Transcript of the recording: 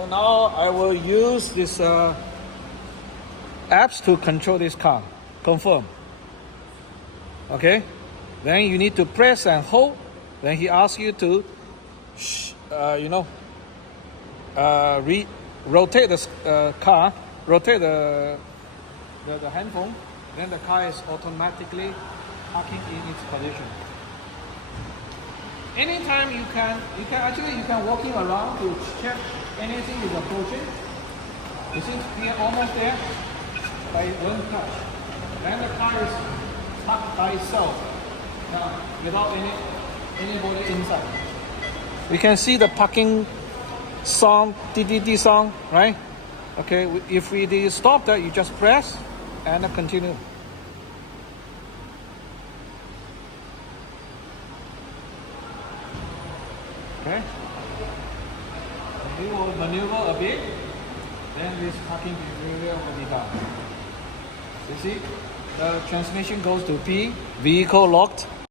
So now I will use this apps to control this car. Confirm. Okay. Then you need to press and hold. Then he asks you to, rotate the car, rotate the handphone. Then the car is automatically parking in its position. Anytime you can walking around to check anything is approaching. You see, we are almost there by one touch. Then the car is parked by itself, without anybody inside. You can see the parking song, DDD song, right? Okay, if we stop that, you just press and continue. Okay. We will maneuver a bit, then this parking behavior will be done. You see, the transmission goes to P, vehicle locked.